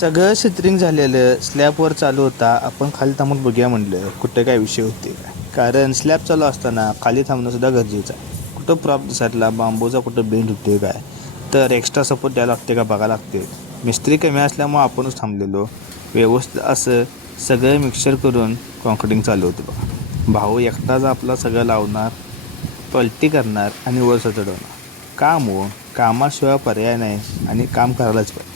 सगळं शितरिंग झालेलं स्लॅबवर चालू होता. आपण खाली थांबून बघूया म्हणलं कुठं काय विषय होते काय, कारण स्लॅब चालू असताना खाली थांबणं सुद्धा गरजेचं आहे. कुठं प्रॉप दिसायला बांबूचा कुठं बेंड होते काय, तर एक्स्ट्रा सपोर्ट द्यायला लागते का बघा लागते. मिस्त्री कमी असल्यामुळे आपणच थांबलेलो. व्यवस्थित असं सगळं मिक्सर करून कॉन्क्रिटिंग चालू होतं बघा. भाऊ एकटाच आपला सगळं लावणार, पलटी करणार आणि वर चढवणार. काम हो, कामाशिवाय पर्याय नाही आणि काम करायलाच पाहिजे.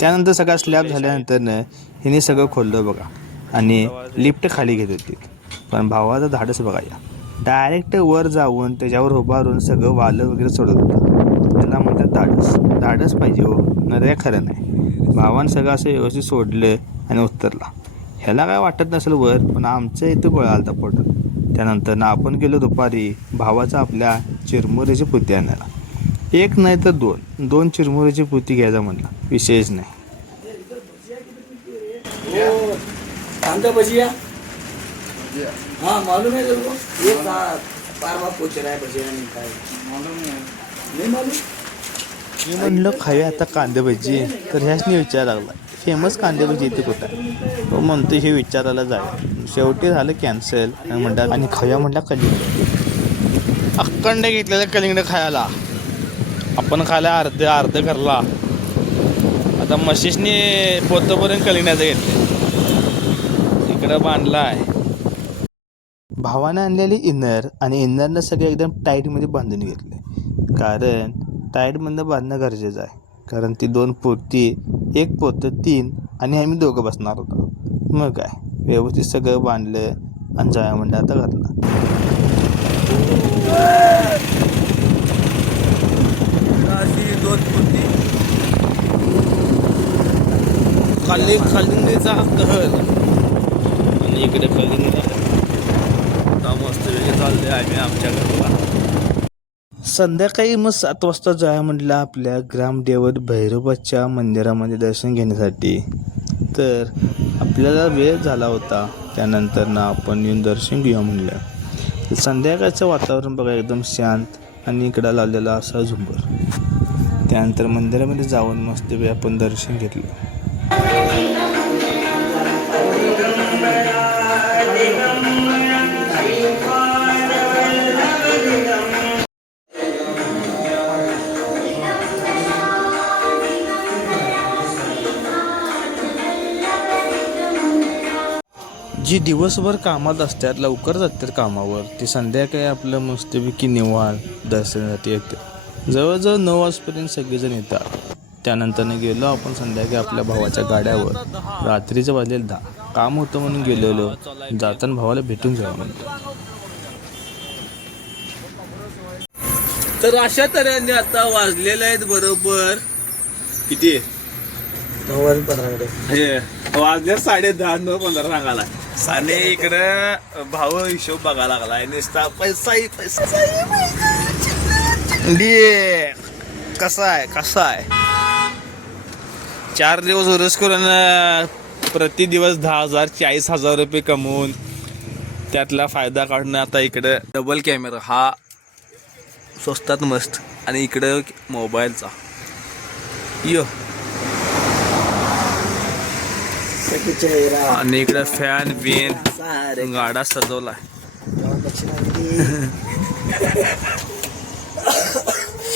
त्यानंतर सगळा स्लॅब झाल्यानंतरनं हिने सगळं खोललं बघा आणि लिफ्ट खाली घेत होती. पण भावाचं धाडस बघा, या डायरेक्ट वर जाऊन त्याच्यावर उभारून सगळं वालं वगैरे सोडत होतं. त्याला म्हणतात धाडस. धाडस पाहिजे हो, नऱ्या खरं नाही. भावानं सगळं असं व्यवस्थित सोडलं आणि उतरला. ह्याला काय वाटत नसेल वर, पण आमचं इथं गोळा आलता पोटात. त्यानंतर ना आपण गेलो दुपारी भावाचा आपल्या चिरमुऱ्याची पोती आणायला. एक नाही तर दोन चिरमुऱ्याची पोती घ्यायचा म्हणला, विषयच नाही. कांदा भजिया हाँ मालूम है तेरे को ये बार बार पूछ रहा है भजिया नहीं खाए नहीं मालूम. मी म्हणलं खाऊया आता कांदे भजी, तर ह्याचनी विचार लागला फेमस कांदे भजी इथे कुठं आहे. तो म्हणतो हे विचारायला जाऊया. शेवटी झालं कॅन्सल आणि म्हणतात आणि खाऊया म्हणला कलिंगड. अखंड घेतलेलं कलिंगड खायला आपण खायला अर्ध करला. आता म्हशीसनी पोतपर्यंत कलिंगडाचं घेतलं, इकडं बांधला आहे. भावानं आणलेली इनर आणि इनरनं सगळे एकदम टाईटमध्ये बांधून घेतले, कारण टाईटमधनं बांधणं गरजेचं आहे. कारण ती 2 पोती, 1 पोतं 3 आणि आम्ही 2 बसणार होतो. मग काय व्यवस्थित सगळं बांधलं आणि जाया म्हणलं आता घातला. खाली खालीचा कहर आणि इकडे खाली मस्त वेगळे चालले आम्ही आमच्या घराला. संध्याकाळी मग 7 वाजता जाया म्हटलं आपल्या ग्रामदेवत भैरोबाच्या मंदिरामध्ये दर्शन घेण्यासाठी. तर आपल्याला वेळ झाला होता, त्यानंतर ना आपण येऊन दर्शन घेऊया म्हणलं. संध्याकाळचं वातावरण बघा एकदम शांत आणि इकडं लावलेला असा झुंबर. त्यानंतर मंदिरामध्ये जाऊन मस्तपैकी आपण दर्शन घेतलं. जी दिवसभर कामात असतात, लवकर जातात कामावर, ती संध्याकाळी आपलं मस्तपैकी निवांत दर्शनासाठी येते. जवळजवळ 9 वाजपर्यंत सगळेजण येतात. त्यानंतरनं गेलो आपण संध्याकाळी आपल्या भावाच्या गाड्यावर. रात्रीचं वाजलेलं 10. काम होतं म्हणून गेलेलो, जाताना भावाला भेटून जाऊ म्हणतो. तर अशा तऱ्हेने आता वाजलेले आहेत बरोबर किती 9:15 वाजले 10:30 9:15 सांगायला. साने इकडं भाऊ हिशोब बघायला लागलाय, नुसता पैसा कसा आहे 4 दिवस उरस करून प्रति दिवस 10,000 40,000 रुपये कमवून त्यातला फायदा काढणं. आता इकडं डबल कॅमेरा हा स्वस्तात मस्त आणि इकडं मोबाईलचा यो आणि इकडं फॅन बिन गाडा सजवलाय.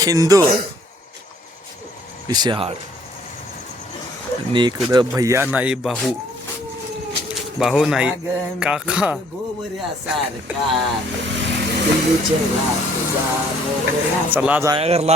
हिंदू विषय हाड आणि इकडं भैया नाही भाऊ नाही काका. चला जाया घरला.